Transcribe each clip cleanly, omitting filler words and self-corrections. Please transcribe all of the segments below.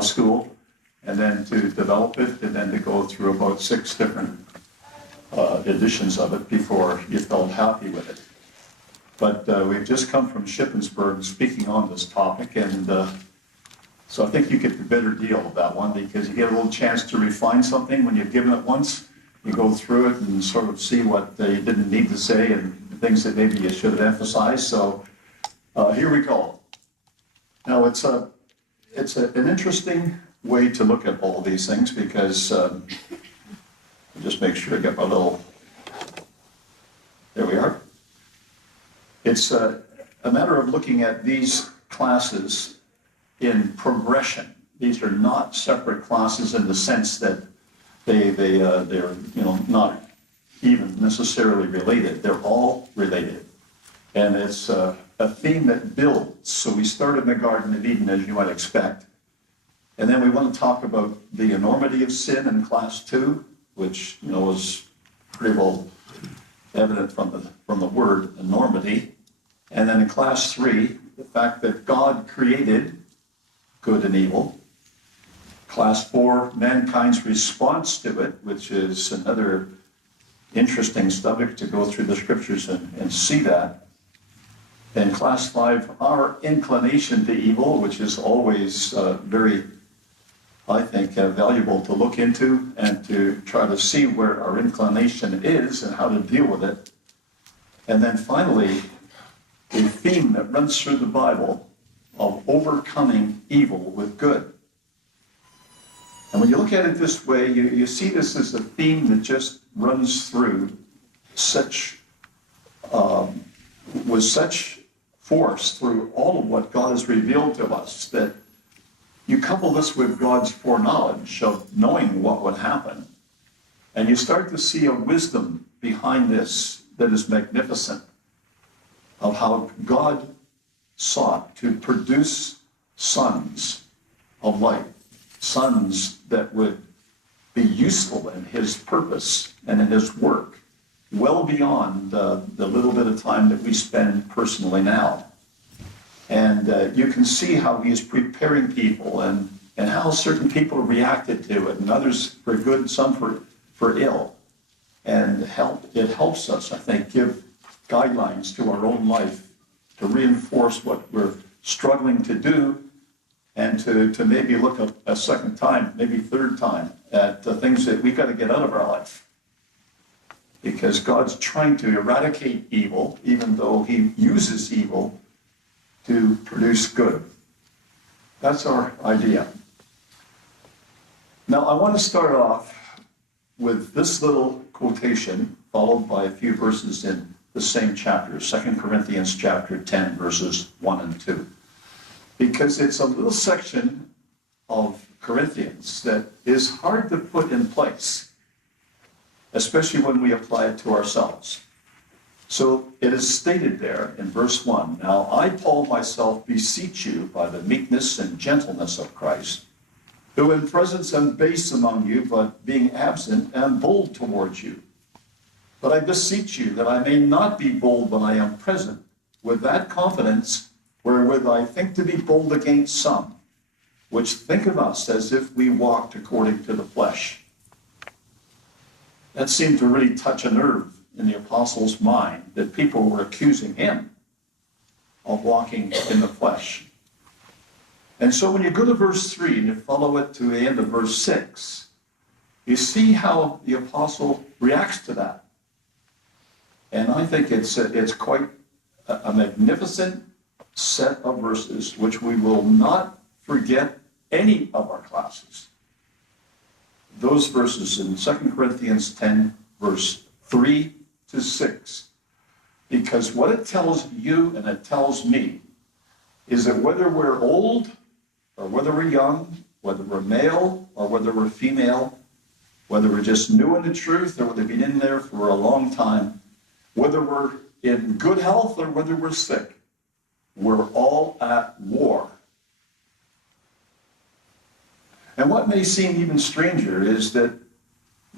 school, and then to develop it, and then to go through about 6 different editions of it before you felt happy with it. But we've just come from Shippensburg speaking on this topic, and so I think you get the better deal of that one, because you get a little chance to refine something when you've given it once. You go through it and sort of see what you didn't need to say and things that maybe you should have emphasized. So here we go. Now it's an interesting way to look at all these things, because just make sure I get my little, there we are. It's a matter of looking at these classes in progression. These are not separate classes in the sense that they're not even necessarily related. They're all related, and it's a theme that builds. So we start in the Garden of Eden, as you might expect, and then we want to talk about the enormity of sin in class 2, which is pretty well evident from the word enormity. And then in class 3, the fact that God created good and evil. Class 4, mankind's response to it, which is another interesting subject to go through the scriptures and see that. And class 5, our inclination to evil, which is always very, I think, valuable to look into and to try to see where our inclination is and how to deal with it. And then finally, a theme that runs through the Bible of overcoming evil with good. And when you look at it this way, you see this as a theme that just runs through with such force through all of what God has revealed to us, that you couple this with God's foreknowledge of knowing what would happen, and you start to see a wisdom behind this that is magnificent, of how God sought to produce sons of light, sons that would be useful in his purpose and in his work, well beyond the little bit of time that we spend personally now. And you can see how he is preparing people, and how certain people reacted to it, and others for good and some for ill. And it helps us, I think, give guidelines to our own life to reinforce what we're struggling to do, and to maybe look a second time, maybe third time, at the things that we've got to get out of our life. Because God's trying to eradicate evil, even though he uses evil to produce good. That's our idea. Now, I want to start off with this little quotation, followed by a few verses in the same chapter, 2 Corinthians chapter 10, verses 1 and 2. Because it's a little section of Corinthians that is hard to put in place, especially when we apply it to ourselves. So it is stated there in verse 1, "Now I, Paul, myself beseech you by the meekness and gentleness of Christ, who in presence am base among you, but being absent am bold towards you. But I beseech you that I may not be bold when I am present, with that confidence wherewith I think to be bold against some, which think of us as if we walked according to the flesh." That seemed to really touch a nerve in the apostle's mind, that people were accusing him of walking in the flesh. And so when you go to verse 3 and you follow it to the end of verse 6, you see how the apostle reacts to that. And I think it's quite a magnificent set of verses, which we will not forget any of our classes. Those verses in 2 Corinthians 10, verse 3 to 6. Because what it tells you and it tells me is that whether we're old or whether we're young, whether we're male or whether we're female, whether we're just new in the truth or whether we've been in there for a long time, whether we're in good health or whether we're sick, we're all at war. And what may seem even stranger is that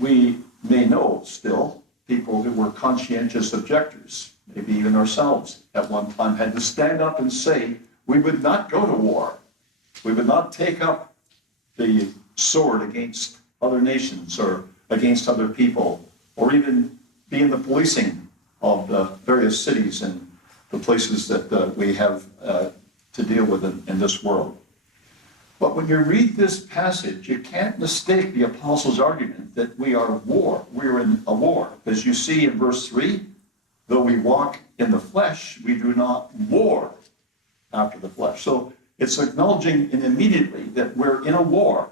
we may know still people who were conscientious objectors, maybe even ourselves at one time, had to stand up and say we would not go to war. We would not take up the sword against other nations or against other people, or even be in the policing of the various cities and the places that we have to deal with in this world. But when you read this passage, you can't mistake the apostle's argument that we are at war. We're in a war. As you see in verse 3, though we walk in the flesh, we do not war after the flesh. So it's acknowledging immediately that we're in a war.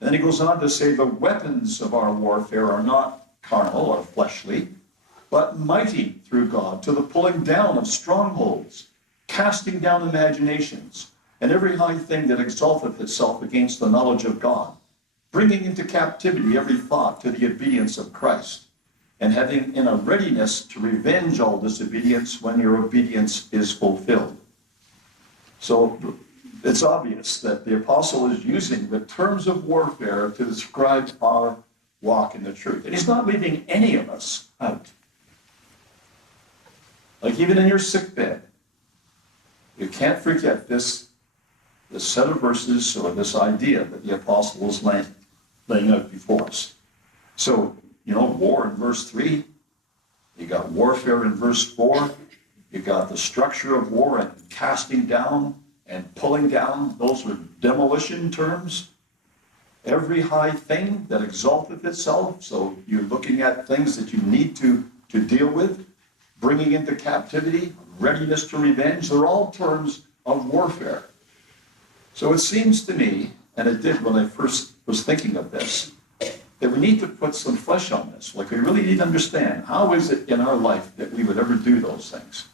And then he goes on to say the weapons of our warfare are not carnal or fleshly, but mighty through God to the pulling down of strongholds, casting down imaginations, and every high thing that exalteth itself against the knowledge of God, bringing into captivity every thought to the obedience of Christ, and having in a readiness to revenge all disobedience when your obedience is fulfilled. So it's obvious that the apostle is using the terms of warfare to describe our walk in the truth. And he's not leaving any of us out. Like even in your sick bed, you can't forget this set of verses or this idea that the apostle is laying out before us. So, war in verse 3, you got warfare in verse 4, you got the structure of war and casting down and pulling down. Those are demolition terms. Every high thing that exalteth itself, so you're looking at things that you need to deal with, bringing into captivity, readiness to revenge, they're all terms of warfare. So it seems to me, and it did when I first was thinking of this, that we need to put some flesh on this. Like we really need to understand, how is it in our life that we would ever do those things?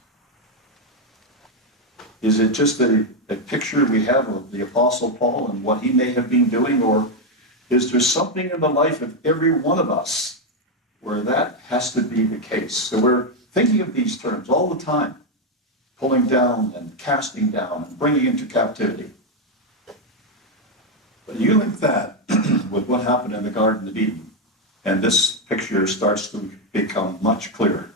Is it just a picture we have of the Apostle Paul and what he may have been doing, or is there something in the life of every one of us where that has to be the case? So we're thinking of these terms all the time, pulling down and casting down and bringing into captivity. But you link that with what happened in the Garden of Eden, and this picture starts to become much clearer.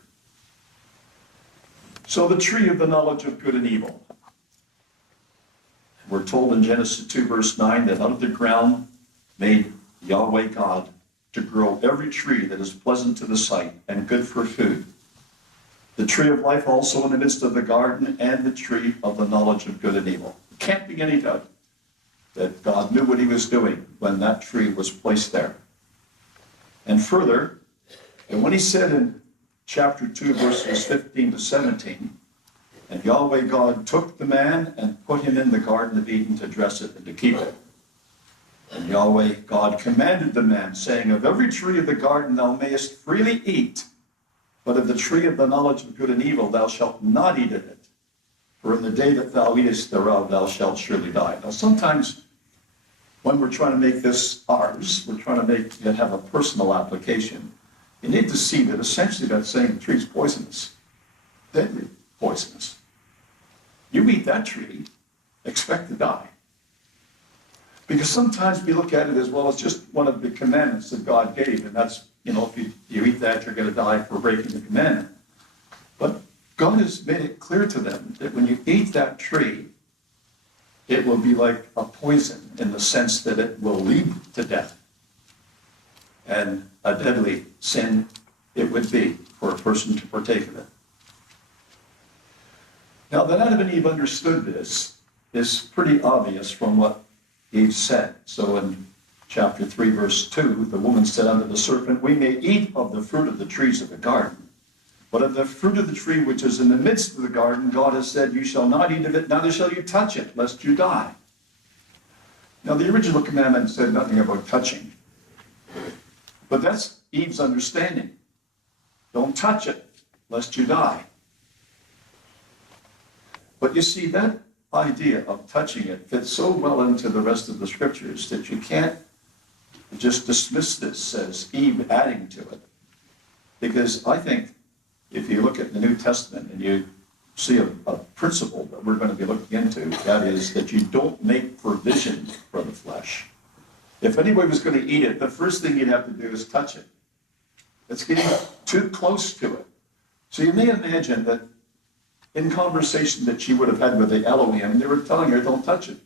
So the tree of the knowledge of good and evil. We're told in Genesis 2 verse 9 that out of the ground made Yahweh God to grow every tree that is pleasant to the sight and good for food. The tree of life also in the midst of the garden, and the tree of the knowledge of good and evil. There can't be any doubt that God knew what he was doing when that tree was placed there. And further, and when he said in chapter 2, verses 15 to 17, and Yahweh God took the man and put him in the Garden of Eden to dress it and to keep it. And Yahweh God commanded the man, saying, of every tree of the garden thou mayest freely eat, but of the tree of the knowledge of good and evil thou shalt not eat of it. For in the day that thou eatest thereof thou shalt surely die. Now sometimes when we're trying to make this ours, we're trying to make it have a personal application, you need to see that essentially that's saying the tree's poisonous, deadly poisonous. You eat that tree, expect to die. Because sometimes we look at it as, well, it's just one of the commandments that God gave, and that's, if you eat that, you're going to die for breaking the commandment. But God has made it clear to them that when you eat that tree, it will be like a poison in the sense that it will lead to death. And a deadly sin it would be for a person to partake of it. Now that Adam and Eve understood this is pretty obvious from what Eve said. So in chapter 3, verse 2, the woman said unto the serpent, we may eat of the fruit of the trees of the garden, but of the fruit of the tree which is in the midst of the garden, God has said, you shall not eat of it, neither shall you touch it, lest you die. Now the original commandment said nothing about touching, but that's Eve's understanding. Don't touch it, lest you die. But you see, that idea of touching it fits so well into the rest of the scriptures that you can't just dismiss this as Eve adding to it. Because I think if you look at the New Testament and you see a principle that we're going to be looking into, that is that you don't make provision for the flesh. If anybody was going to eat it, the first thing you'd have to do is touch it. It's getting too close to it. So you may imagine that in conversation that she would have had with the Elohim, they were telling her, don't touch it.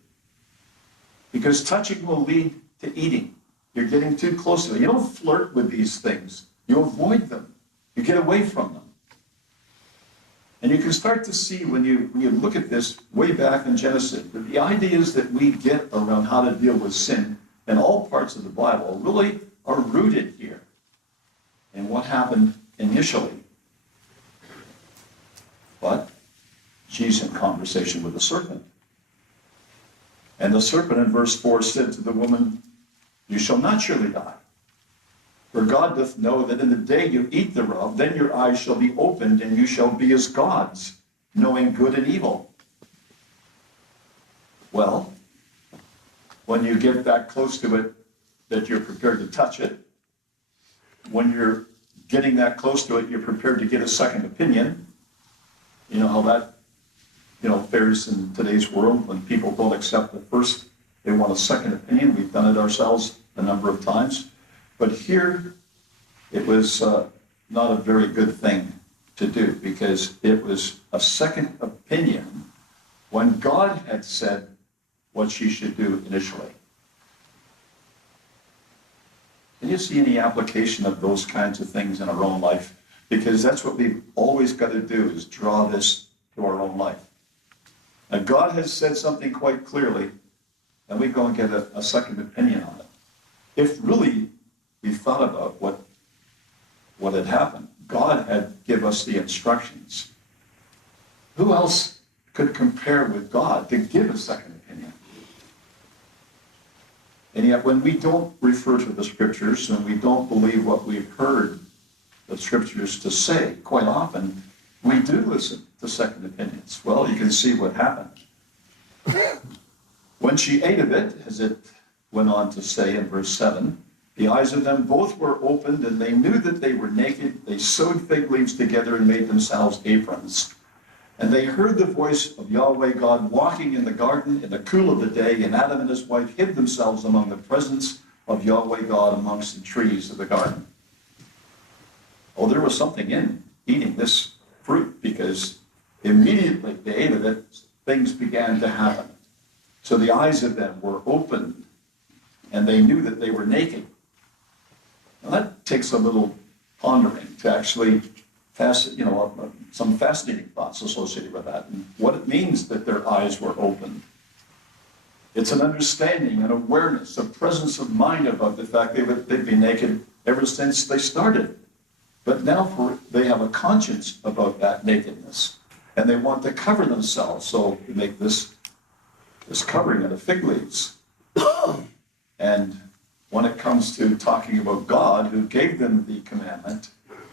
Because touching will lead to eating. You're getting too close to it. You don't flirt with these things. You avoid them. You get away from them. And you can start to see when you look at this way back in Genesis, that the ideas that we get around how to deal with sin in all parts of the Bible really are rooted here in what happened initially. But she's in conversation with the serpent. And the serpent in verse 4 said to the woman, "You shall not surely die. For God doth know that in the day you eat thereof, then your eyes shall be opened, and you shall be as gods, knowing good and evil." Well, when you get that close to it, that you're prepared to touch it, when you're getting that close to it, you're prepared to get a second opinion. You know how that, fares in today's world when people don't accept the first, they want a second opinion. We've done it ourselves a number of times. But here, it was not a very good thing to do, because it was a second opinion when God had said what she should do initially. Can you see any application of those kinds of things in our own life? Because that's what we've always got to do, is draw this to our own life. Now, God has said something quite clearly, and we go and get a second opinion on it. If really we thought about what had happened, God had given us the instructions. Who else could compare with God to give a second opinion? And yet when we don't refer to the scriptures and we don't believe what we've heard the scriptures to say, quite often we do listen to second opinions. Well, you can see what happened. When she ate of it, as it went on to say in verse 7, the eyes of them both were opened, and they knew that they were naked. They sewed fig leaves together and made themselves aprons. And they heard the voice of Yahweh God walking in the garden in the cool of the day, and Adam and his wife hid themselves among the presence of Yahweh God amongst the trees of the garden. Oh, there was something in eating this fruit, because immediately they ate of it, things began to happen. So the eyes of them were opened, and they knew that they were naked. Now that takes a little pondering to actually, some fascinating thoughts associated with that, and what it means that their eyes were opened. It's an understanding, an awareness, a presence of mind about the fact they've been naked ever since they started. But now they have a conscience about that nakedness, and they want to cover themselves, so they make this covering out of fig leaves. And when it comes to talking about God, who gave them the commandment,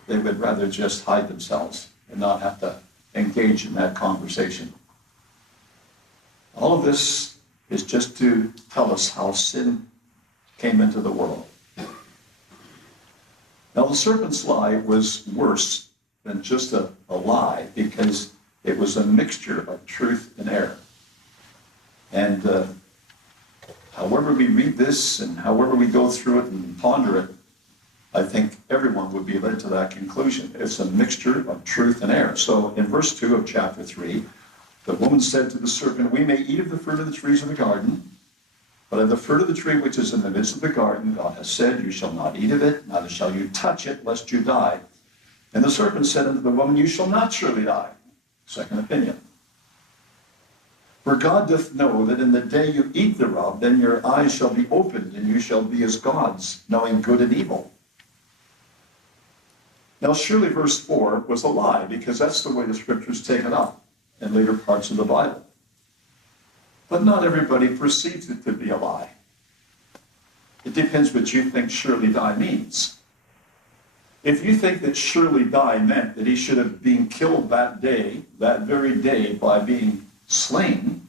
they would rather just hide themselves and not have to engage in that conversation. All of this is just to tell us how sin came into the world. Now, the serpent's lie was worse than just a lie, because it was a mixture of truth and error. And however we read this and however we go through it and ponder it, I think everyone would be led to that conclusion. It's a mixture of truth and error. So in verse 2 of chapter 3, the woman said to the serpent, "We may eat of the fruit of the trees of the garden, but of the fruit of the tree which is in the midst of the garden, God has said, you shall not eat of it, neither shall you touch it, lest you die." And the serpent said unto the woman, "You shall not surely die." Second opinion. "For God doth know that in the day you eat thereof, then your eyes shall be opened, and you shall be as gods, knowing good and evil." Now surely verse 4 was a lie, because that's the way the scriptures take it up in later parts of the Bible. But not everybody perceives it to be a lie. It depends what you think surely die means. If you think that surely die meant that he should have been killed that day, that very day, by being slain,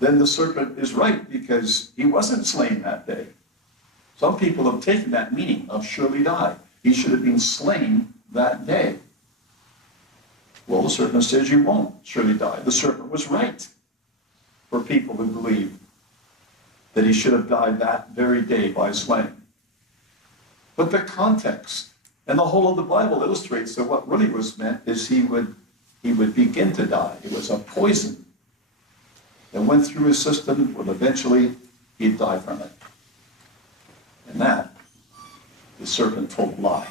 then the serpent is right, because he wasn't slain that day. Some people have taken that meaning of surely die. He should have been slain that day. Well, the serpent says you won't surely die. The serpent was right for people who believe that he should have died that very day by slaying. But the context and the whole of the Bible illustrates that what really was meant is he would begin to die. It was a poison. It went through his system, but eventually he'd die from it. And that, the serpent told a lie.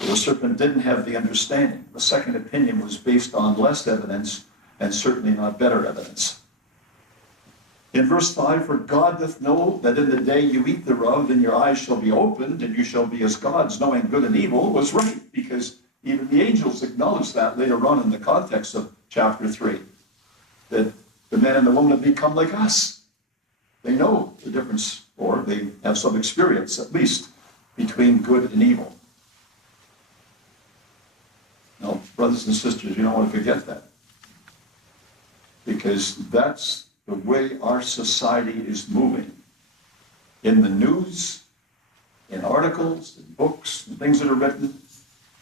The serpent didn't have the understanding. The second opinion was based on less evidence and certainly not better evidence. In verse 5, for God doth know that in the day you eat thereof, then your eyes shall be opened, and you shall be as gods, knowing good and evil, was right, because even the angels acknowledged that later on in the context of chapter 3, that the man and the woman have become like us. They know the difference, or they have some experience, at least, between good and evil. No, brothers and sisters, you don't want to forget that. Because that's the way our society is moving. In the news, in articles, in books, and things that are written,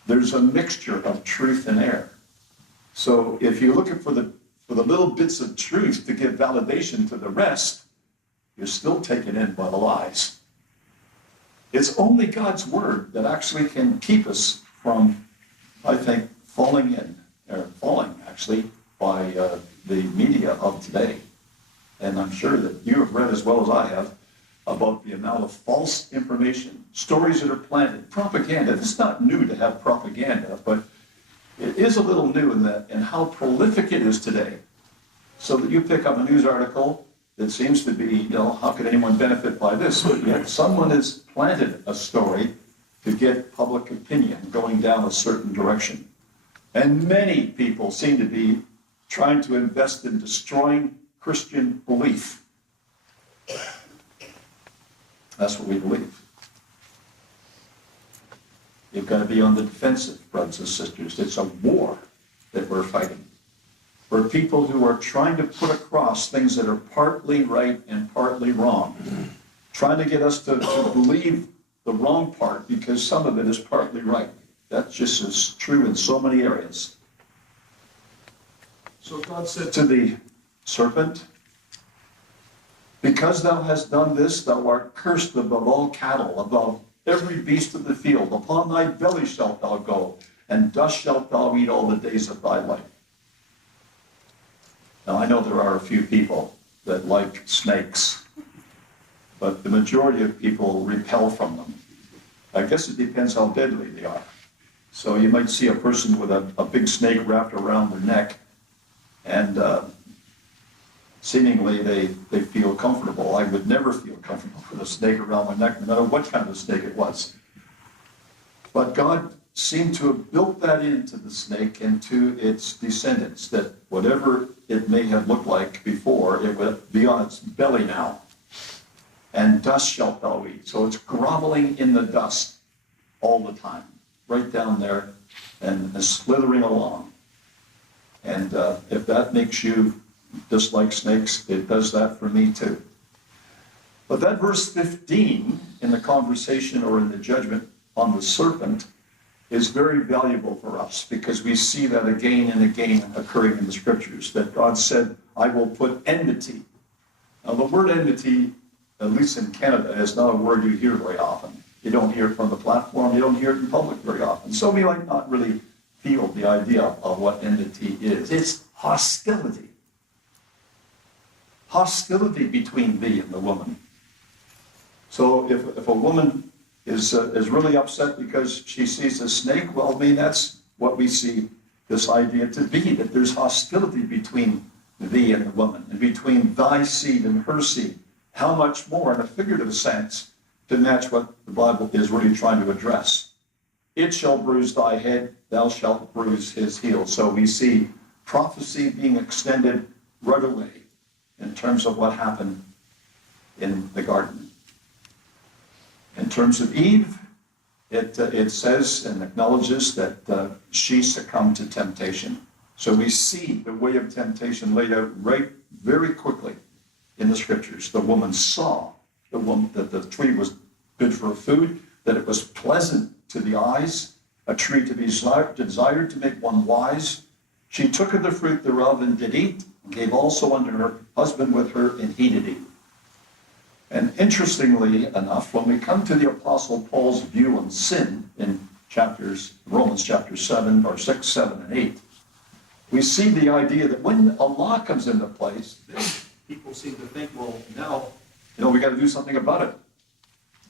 there's a mixture of truth and error. So if you're looking for the little bits of truth to give validation to the rest, you're still taken in by the lies. It's only God's word that actually can keep us from, I think, falling actually, by the media of today. And I'm sure that you have read as well as I have about the amount of false information, stories that are planted, propaganda. It's not new to have propaganda, but it is a little new in how prolific it is today. So that you pick up a news article that seems to be, how could anyone benefit by this? But yet someone has planted a story to get public opinion going down a certain direction. And many people seem to be trying to invest in destroying Christian belief. That's what we believe. You've got to be on the defensive, brothers and sisters. It's a war that we're fighting. For people who are trying to put across things that are partly right and partly wrong. Trying to get us to believe the wrong part because some of it is partly right. That just is true in so many areas. So God said to the serpent, because thou hast done this, thou art cursed above all cattle, above every beast of the field. Upon thy belly shalt thou go, and dust shalt thou eat all the days of thy life. Now, I know there are a few people that like snakes, but the majority of people repel from them. I guess it depends how deadly they are. So you might see a person with a big snake wrapped around their neck, and seemingly they feel comfortable. I would never feel comfortable with a snake around my neck, no matter what kind of a snake it was. But God seemed to have built that into the snake and to its descendants, that whatever it may have looked like before, it would be on its belly now. And dust shalt thou eat. So it's groveling in the dust all the time, right down there and slithering along. And if that makes you dislike snakes, it does that for me too. But that verse 15 in the conversation or in the judgment on the serpent is very valuable for us, because we see that again and again occurring in the scriptures, that God said, I will put enmity. Now the word enmity, at least in Canada, is not a word you hear very often. You don't hear it from the platform, you don't hear it in public very often. So we might not really feel the idea of what enmity is. It's hostility. Hostility between thee and the woman. So if a woman is really upset because she sees a snake, well, I mean, that's what we see this idea to be, that there's hostility between thee and the woman, and between thy seed and her seed. How much more, in a figurative sense, to match what the Bible is really trying to address. It shall bruise thy head, thou shalt bruise his heel. So we see prophecy being extended right away in terms of what happened in the garden. In terms of Eve, it says and acknowledges that she succumbed to temptation. So we see the way of temptation laid out right very quickly in the scriptures. The woman saw that the tree was good for food, that it was pleasant to the eyes, a tree to be desired to make one wise. She took of the fruit thereof and did eat, and gave also unto her husband with her, and he did eat. And interestingly enough, when we come to the Apostle Paul's view on sin in Romans chapter 7, or 6, 7, and 8, we see the idea that when a law comes into place, then people seem to think, well, now, we got to do something about it.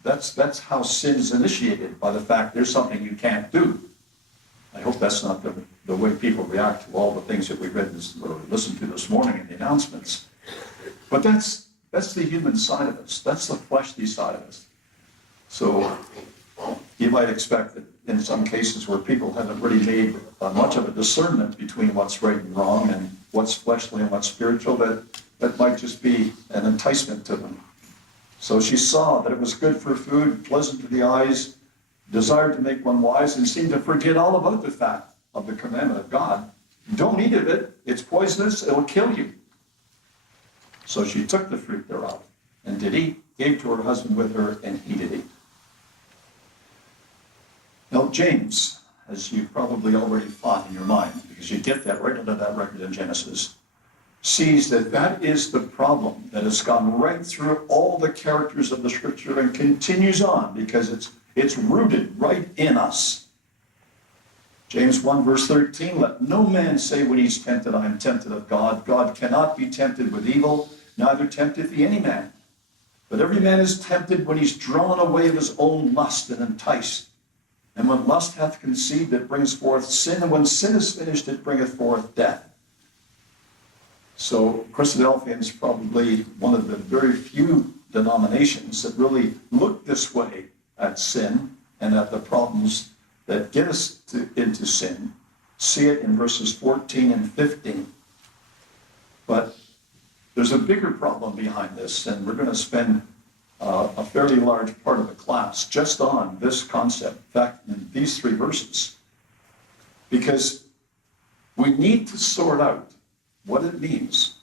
That's how sin's initiated, by the fact there's something you can't do. I hope that's not the way people react to all the things that we read or listened to this morning in the announcements. But that's the human side of us. That's the fleshly side of us. So you might expect that in some cases where people haven't really made much of a discernment between what's right and wrong and what's fleshly and what's spiritual, that might just be an enticement to them. So she saw that it was good for food, pleasant to the eyes, desired to make one wise, and seemed to forget all about the fact of the commandment of God. Don't eat of it. It's poisonous. It'll kill you. So she took the fruit thereof and did eat, gave to her husband with her, and he did eat. Now, James, as you probably already thought in your mind, because you get that right out of that record in Genesis, sees that is the problem that has gone right through all the characters of the Scripture and continues on because it's rooted right in us. James 1 verse 13, let no man say when he's tempted, I am tempted of God. God cannot be tempted with evil, neither tempteth he any man. But every man is tempted when he's drawn away of his own lust and enticed. And when lust hath conceived, it brings forth sin, and when sin is finished, it bringeth forth death. So Christadelphian is probably one of the very few denominations that really look this way at sin and at the problems that get us into sin. See it in verses 14 and 15. But there's a bigger problem behind this, and we're going to spend a fairly large part of the class just on this concept, in fact, in these 3 verses. Because we need to sort out what it means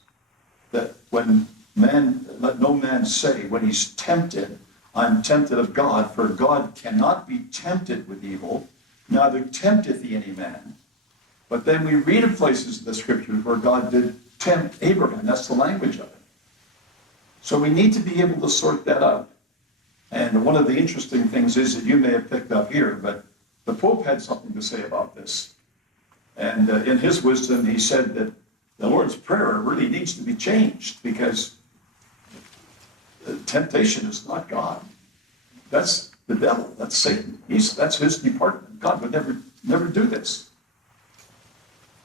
that when let no man say when he's tempted, I'm tempted of God, for God cannot be tempted with evil, neither tempteth he any man. But then we read in places in the Scriptures where God did tempt Abraham. That's the language of it. So we need to be able to sort that out. And one of the interesting things is that you may have picked up here, but the Pope had something to say about this. And in his wisdom, he said that the Lord's Prayer really needs to be changed because temptation is not God. That's the devil. That's Satan. That's his department. God would never do this.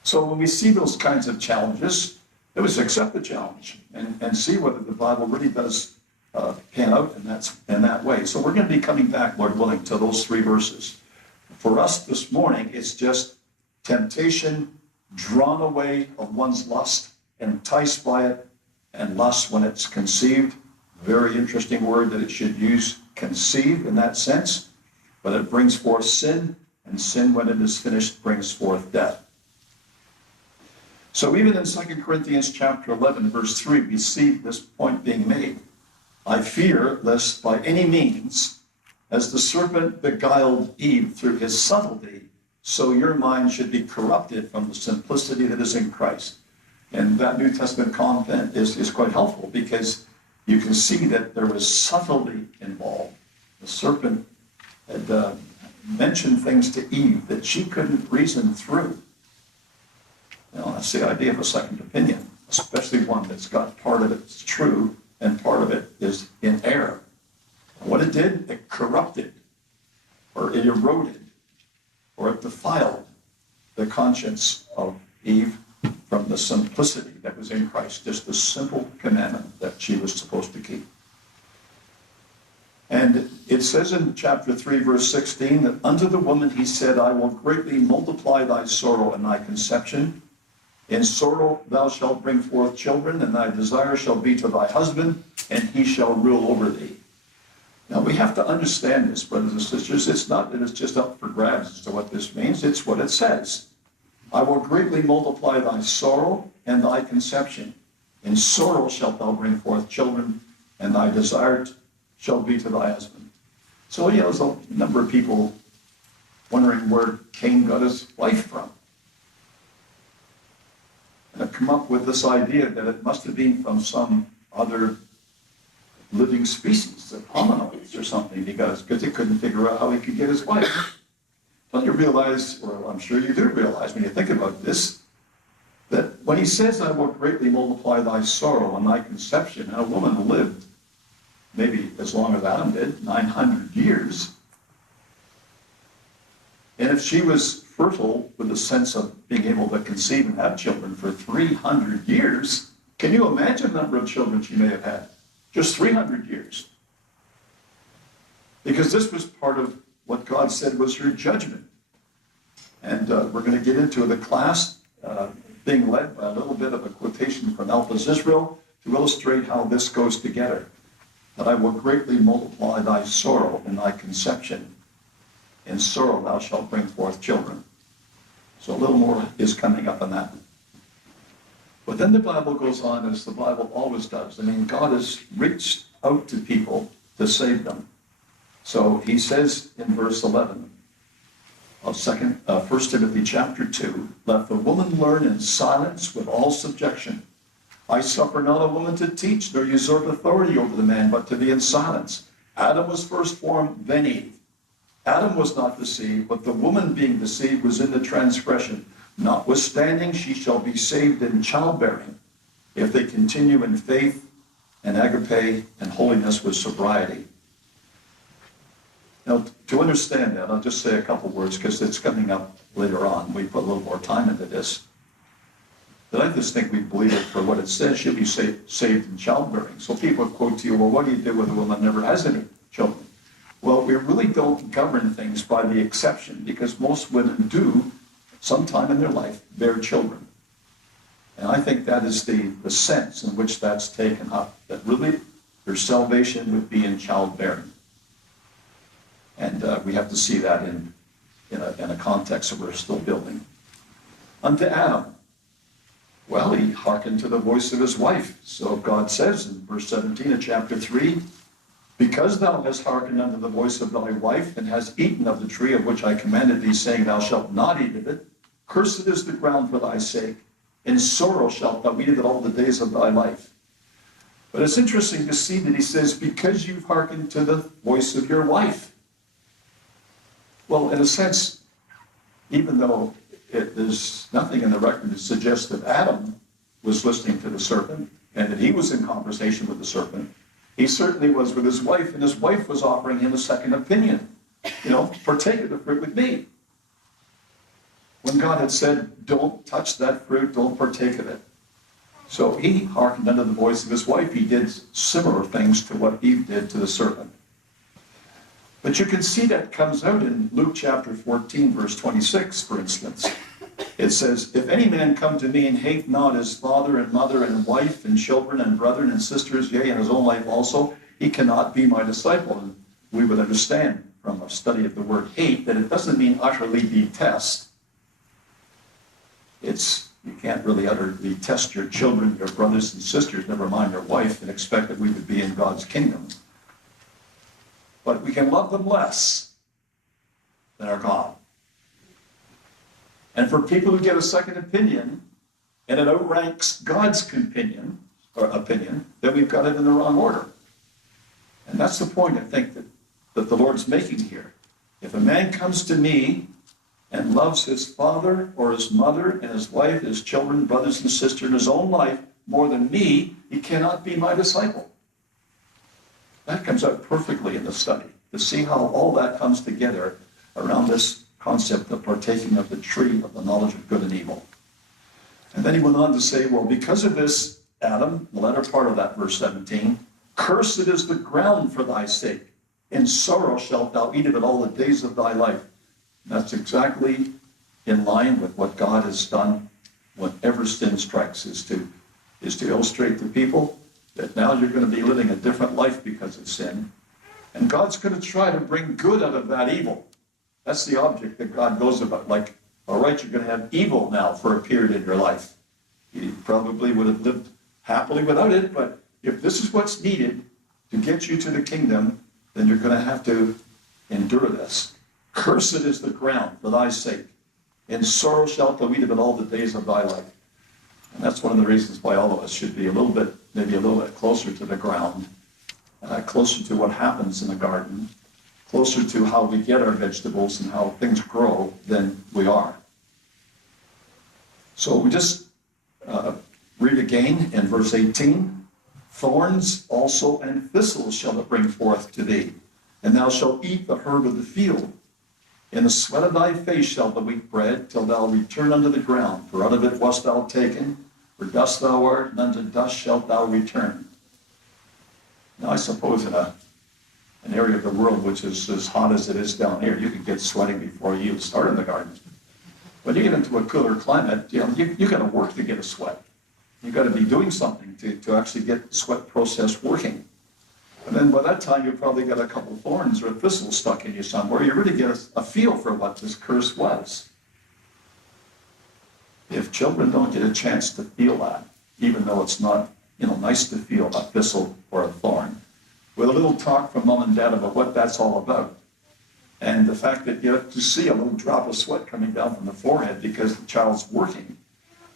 So when we see those kinds of challenges, it was accept the challenge and see whether the Bible really does pan out in that way. So we're going to be coming back, Lord willing, to those 3 verses. For us this morning, it's just temptation, drawn away of one's lust, enticed by it, and lust when it's conceived. Very interesting word that it should use, conceive in that sense. But it brings forth sin, and sin when it is finished brings forth death. So even in 2 Corinthians chapter 11, verse 3, we see this point being made. I fear lest by any means, as the serpent beguiled Eve through his subtlety, so your mind should be corrupted from the simplicity that is in Christ. And that New Testament content is quite helpful because you can see that there was subtlety involved. The serpent had mentioned things to Eve that she couldn't reason through. That's the idea of a second opinion, especially one that's got part of it's true and part of it is in error. What it did, it corrupted, or it eroded, or it defiled the conscience of Eve from the simplicity that was in Christ, just the simple commandment that she was supposed to keep. And it says in chapter 3, verse 16, that unto the woman he said, I will greatly multiply thy sorrow and thy conception. In sorrow thou shalt bring forth children, and thy desire shall be to thy husband, and he shall rule over thee. Now we have to understand this, brothers and sisters. It's not that it's just up for grabs as to what this means. It's what it says. I will greatly multiply thy sorrow and thy conception. In sorrow shalt thou bring forth children, and thy desire shall be to thy husband. So there's a number of people wondering where Cain got his wife from. And I've come up with this idea that it must have been from some other living species, the hominoids or something, because they couldn't figure out how he could get his wife. Don't you realize, or I'm sure you do realize when you think about this, When he says, I will greatly multiply thy sorrow and thy conception, and a woman lived maybe as long as Adam did, 900 years. And if she was fertile with the sense of being able to conceive and have children for 300 years, can you imagine the number of children she may have had? Just 300 years. Because this was part of what God said was her judgment. And we're going to get into the class being led by a little bit of a quotation from Alpha's Israel to illustrate how this goes together. That I will greatly multiply thy sorrow and thy conception. In sorrow thou shalt bring forth children. So a little more is coming up on that. But then the Bible goes on, as the Bible always does. I mean, God has reached out to people to save them. So he says in verse 11 of 1 Timothy chapter 2, let the woman learn in silence with all subjection. I suffer not a woman to teach, nor usurp authority over the man, but to be in silence. Adam was first formed, then Eve. Adam was not deceived, but the woman being deceived was in the transgression. Notwithstanding, she shall be saved in childbearing, if they continue in faith and agape and holiness with sobriety. Now, to understand that, I'll just say a couple words, because it's coming up later on. We put a little more time into this. But I just think we believe it for what it says. She'll be saved in childbearing. So people quote to you, well, what do you do with a woman that never has any children? Well, we really don't govern things by the exception, because most women do, sometime in their life, bear children. And I think that is the sense in which that's taken up, that really their salvation would be in childbearing. And we have to see that in a context that we're still building. Unto Adam, well, he hearkened to the voice of his wife. So God says in verse 17 of chapter 3, because thou hast hearkened unto the voice of thy wife, and hast eaten of the tree of which I commanded thee, saying, thou shalt not eat of it, cursed is the ground for thy sake, in sorrow shalt thou eat of it all the days of thy life. But it's interesting to see that he says, because you've hearkened to the voice of your wife. Well, in a sense, even though there's nothing in the record to suggest that Adam was listening to the serpent, and that he was in conversation with the serpent, he certainly was with his wife, and his wife was offering him a second opinion. Partake of the fruit with me. When God had said, don't touch that fruit, don't partake of it. So he hearkened unto the voice of his wife. He did similar things to what Eve did to the serpent. But you can see that comes out in Luke chapter 14, verse 26, for instance. It says, if any man come to me and hate not his father and mother and wife and children and brethren and sisters, yea, and his own life also, he cannot be my disciple. And we would understand from a study of the word hate that it doesn't mean utterly detest. You can't really utterly detest your children, your brothers and sisters, never mind your wife, and expect that we would be in God's kingdom. But we can love them less than our God. And for people who get a second opinion, and it outranks God's opinion, then we've got it in the wrong order. And that's the point, I think, that the Lord's making here. If a man comes to me and loves his father or his mother and his wife, his children, brothers and sisters, and his own life more than me, he cannot be my disciple. That comes out perfectly in the study, to see how all that comes together around this concept of partaking of the tree of the knowledge of good and evil. And then he went on to say, well, because of this, Adam, the latter part of that verse 17, cursed is the ground for thy sake. In sorrow shalt thou eat of it all the days of thy life. And that's exactly in line with what God has done whenever sin strikes, is to illustrate to people that now you're going to be living a different life because of sin. And God's going to try to bring good out of that evil. That's the object that God goes about. Like, all right, you're going to have evil now for a period in your life. You probably would have lived happily without it, but if this is what's needed to get you to the kingdom, then you're going to have to endure this. Cursed is the ground for thy sake. In sorrow shalt thou eat of it all the days of thy life. And that's one of the reasons why all of us should be maybe a little bit closer to the ground, closer to what happens in the garden, closer to how we get our vegetables and how things grow than we are. So we just Read again in verse 18. Thorns also and thistles shall it bring forth to thee, and thou shalt eat the herb of the field. In the sweat of thy face shalt thou eat bread, till thou return unto the ground. For out of it wast thou taken, for dust thou art, and unto dust shalt thou return. Now I suppose in an area of the world which is as hot as it is down here, you could get sweating before you even start in the garden. When you get into a cooler climate, you got to work to get a sweat. You've got to be doing something to actually get the sweat process working. And then by that time, you've probably got a couple of thorns or thistles stuck in you somewhere. You really get a feel for what this curse was. If children don't get a chance to feel that, even though it's not, nice to feel a thistle or a thorn, with a little talk from mom and dad about what that's all about, and the fact that you have to see a little drop of sweat coming down from the forehead because the child's working,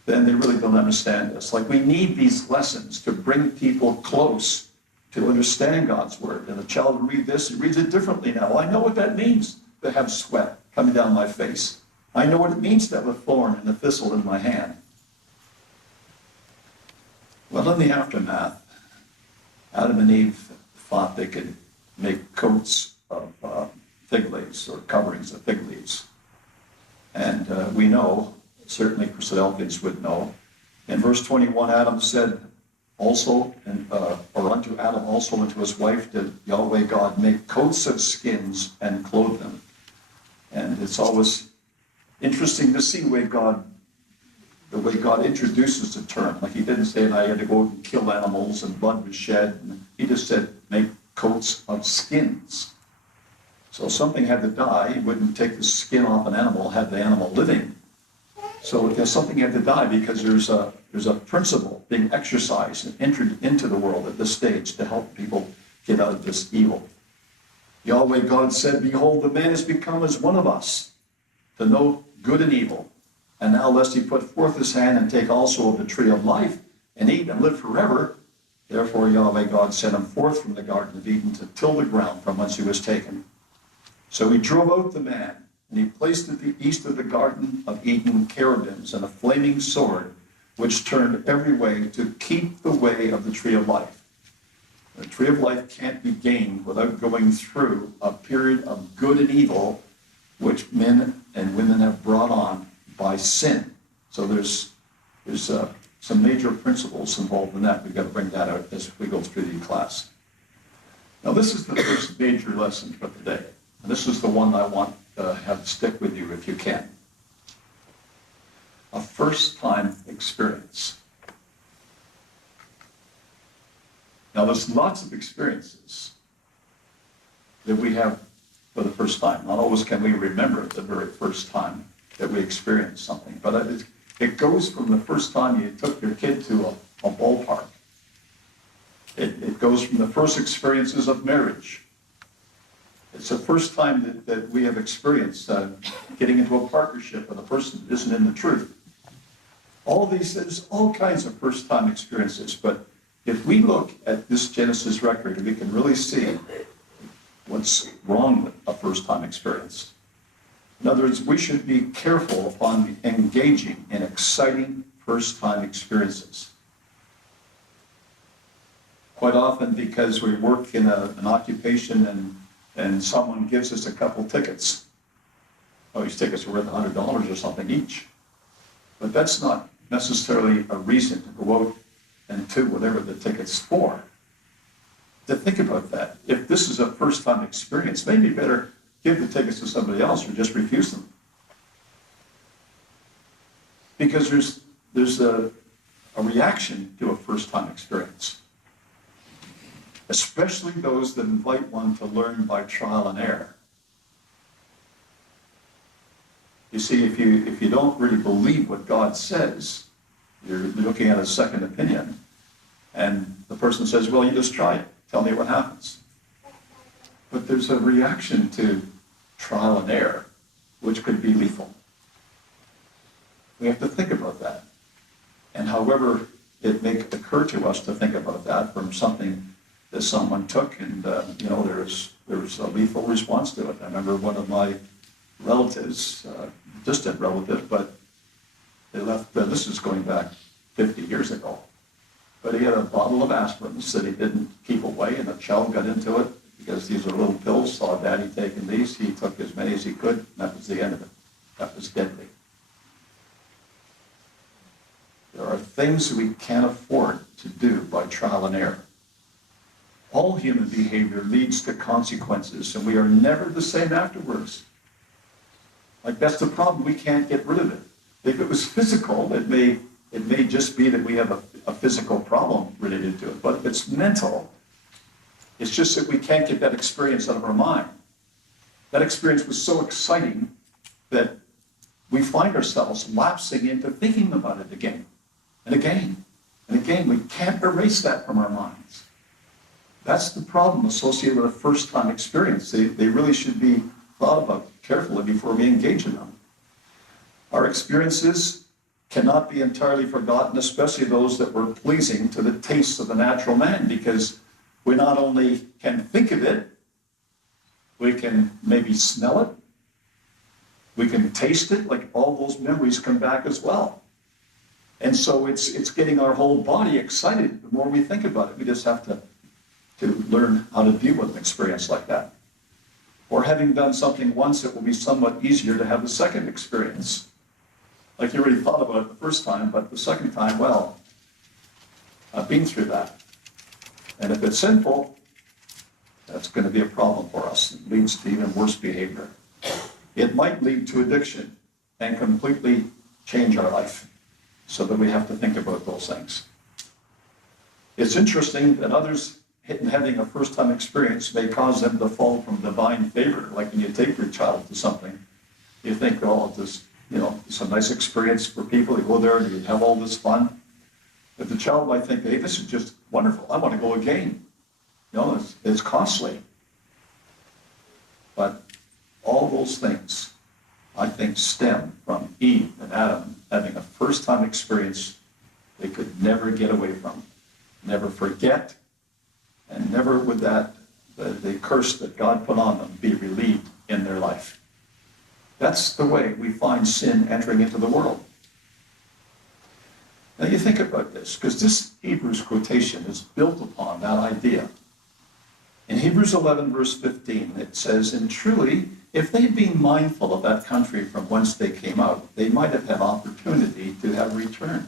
then they really don't understand this. Like, we need these lessons to bring people close to understand God's word. And the child will read this, he reads it differently now. I know what that means to have sweat coming down my face. I know what it means to have a thorn and a thistle in my hand. Well, in the aftermath, Adam and Eve thought they could make coats of fig leaves or coverings of fig leaves. And we know, certainly Christadelphians would know, in verse 21, Adam said also, or unto Adam also and to his wife did Yahweh God make coats of skins and clothe them. And it's always interesting to see the way God introduces the term. Like, he didn't say, and I had to go and kill animals and blood was shed. He just said, make coats of skins. So something had to die. He wouldn't take the skin off an animal, have the animal living. So there's something had to die because there's a principle being exercised and entered into the world at this stage to help people get out of this evil. Yahweh God said, behold, the man has become as one of us, to know good and evil. And now lest he put forth his hand and take also of the tree of life and eat and live forever. Therefore Yahweh God sent him forth from the Garden of Eden to till the ground from whence he was taken. So he drove out the man, and he placed at the east of the Garden of Eden cherubims and a flaming sword, which turned every way to keep the way of the tree of life. The tree of life can't be gained without going through a period of good and evil, which men and women have brought on by sin. So there's some major principles involved in that. We've got to bring that out as we go through the class. Now, this is the first major lesson for today. And this is the one I want to have stick with you if you can. A first-time experience. Now, there's lots of experiences that we have for the first time. Not always can we remember the very first time that we experienced something, but it goes from the first time you took your kid to a ballpark. It goes from the first experiences of marriage. It's the first time that we have experienced getting into a partnership with a person that isn't in the truth. All of these, there's all kinds of first-time experiences, but if we look at this Genesis record, we can really see what's wrong with a first-time experience. In other words, we should be careful upon engaging in exciting first-time experiences. Quite often, because we work in an occupation and someone gives us a couple tickets. Oh, these tickets are worth $100 or something each. But that's not necessarily a reason to go out and do whatever the ticket's for. To think about that. If this is a first-time experience, maybe better give the tickets to somebody else or just refuse them. Because there's a reaction to a first-time experience. Especially those that invite one to learn by trial and error. You see, if you don't really believe what God says, you're looking at a second opinion, and the person says, well, you just try it. Tell me what happens. But there's a reaction to trial and error, which could be lethal. We have to think about that. And however it may occur to us to think about that from something that someone took, and there was a lethal response to it. I remember one of my relatives, distant relative, but they left. This is going back 50 years ago. But he had a bottle of aspirins that he didn't keep away, and a child got into it because these are little pills, saw Daddy taking these. He took as many as he could, and that was the end of it. That was deadly. There are things we can't afford to do by trial and error. All human behavior leads to consequences, and we are never the same afterwards. Like, that's the problem. We can't get rid of it. If it was physical, it may just be that we have a physical problem related to it. But if it's mental, it's just that we can't get that experience out of our mind. That experience was so exciting that we find ourselves lapsing into thinking about it again and again and again. We can't erase that from our minds. That's the problem associated with a first-time experience. They really should be thought about carefully before we engage in them. Our experiences cannot be entirely forgotten, especially those that were pleasing to the tastes of the natural man, because we not only can think of it, we can maybe smell it, we can taste it, like all those memories come back as well. And so it's getting our whole body excited the more we think about it. We just have to learn how to deal with an experience like that. Or having done something once, it will be somewhat easier to have a second experience. Like you already thought about it the first time, but the second time, well, I've been through that. And if it's sinful, that's going to be a problem for us. It leads to even worse behavior. It might lead to addiction and completely change our life, so that we have to think about those things. It's interesting that others having a first-time experience may cause them to fall from divine favor. Like when you take your child to something, you think, oh, this, it's a nice experience for people. You go there and you have all this fun. But the child might think, hey, this is just wonderful. I want to go again. It's costly. But all those things, I think, stem from Eve and Adam having a first-time experience they could never get away from, never forget, and never would the curse that God put on them be relieved in their life. That's the way we find sin entering into the world. Now you think about this, because this Hebrews quotation is built upon that idea. In Hebrews 11, verse 15, it says, and truly, if they'd been mindful of that country from whence they came out, they might have had opportunity to have returned.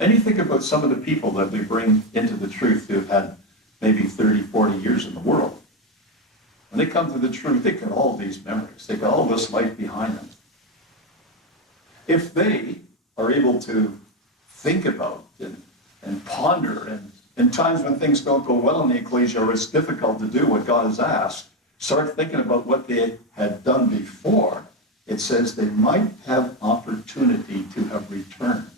And you think about some of the people that we bring into the truth who have had maybe 30, 40 years in the world. When they come to the truth, they got all these memories. They got all this life behind them. If they are able to think about and ponder, and in times when things don't go well in the ecclesia or it's difficult to do what God has asked, start thinking about what they had done before, it says they might have opportunity to have returned.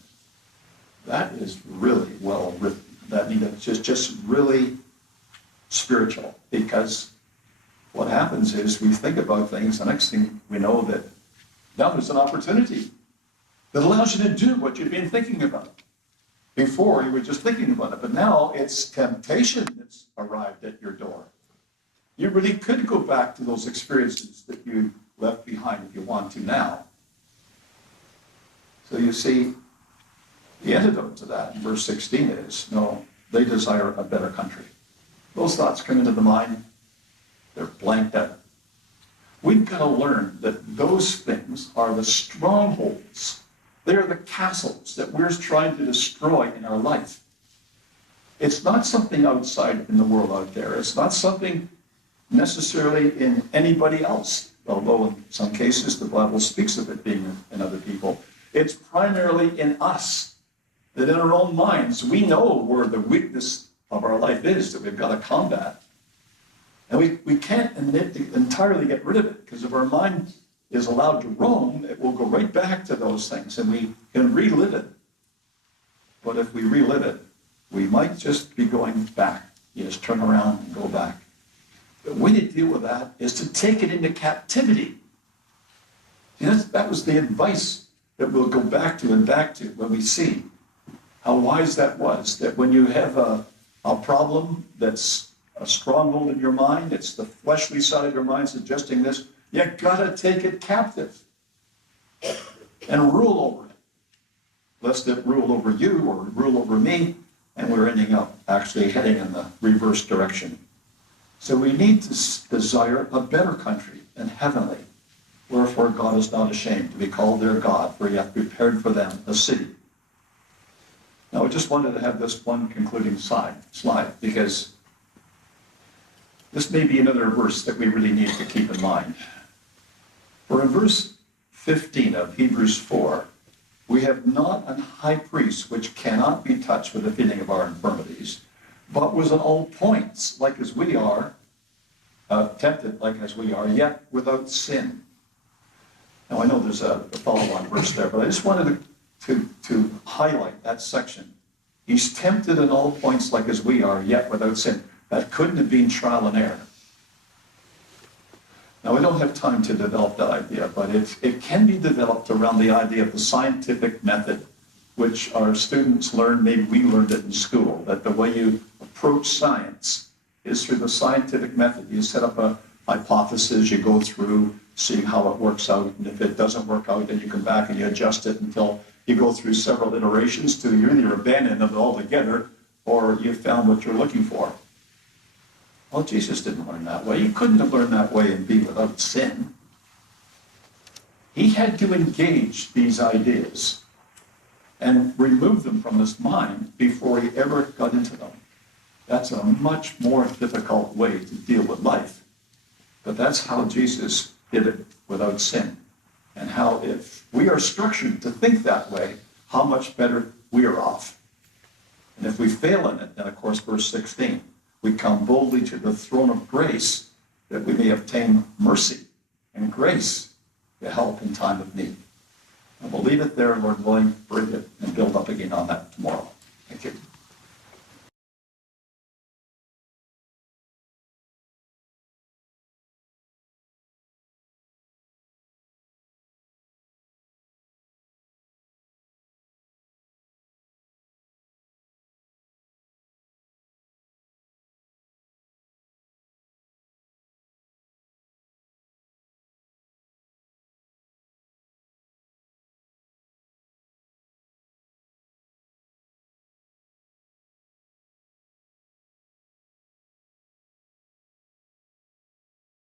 That is really well written. That means it's just really spiritual, because what happens is we think about things, the next thing we know that now there's an opportunity that allows you to do what you've been thinking about. Before, you were just thinking about it, but now it's temptation that's arrived at your door. You really could go back to those experiences that you left behind if you want to now. So you see, the antidote to that in verse 16 is, no, they desire a better country. Those thoughts come into the mind, they're blanked out. We've got to learn that those things are the strongholds. They are the castles that we're trying to destroy in our life. It's not something outside in the world out there. It's not something necessarily in anybody else, although in some cases the Bible speaks of it being in other people. It's primarily in us, that in our own minds, we know where the weakness of our life is that we've got to combat. And we can't entirely get rid of it, because if our mind is allowed to roam, it will go right back to those things, and we can relive it. But if we relive it, we might just be going back. You just turn around and go back. The way to deal with that is to take it into captivity. See, that was the advice that we'll go back to when we see how wise that was, that when you have a problem that's a stronghold in your mind, it's the fleshly side of your mind suggesting this, you gotta take it captive and rule over it. lest it rule over you or rule over me, and we're ending up actually heading in the reverse direction. So we need to desire a better country and heavenly. Wherefore God is not ashamed to be called their God, for he hath prepared for them a city. Now I just wanted to have this one concluding slide, because this may be another verse that we really need to keep in mind. For in verse 15 of Hebrews 4, we have not an high priest which cannot be touched with the feeling of our infirmities, but was in all points, like as we are, tempted like as we are, yet without sin. Now I know there's a follow-on verse there, but I just wanted to highlight that section. He's tempted in all points like as we are, yet without sin. That couldn't have been trial and error. Now, we don't have time to develop that idea, but it can be developed around the idea of the scientific method, which our students learn, maybe we learned it in school, that the way you approach science is through the scientific method. You set up a hypothesis, you go through, seeing how it works out, and if it doesn't work out, then you come back and you adjust it until you go through several iterations till you either abandon it altogether or you found what you're looking for. Well, Jesus didn't learn that way. He couldn't have learned that way and be without sin. He had to engage these ideas and remove them from his mind before he ever got into them. That's a much more difficult way to deal with life. But that's how Jesus did it without sin. And how, if we are structured to think that way, how much better we are off. And if we fail in it, then of course, verse 16, we come boldly to the throne of grace that we may obtain mercy and grace to help in time of need. And we'll leave it there, Lord willing, bring it and build up again on that tomorrow.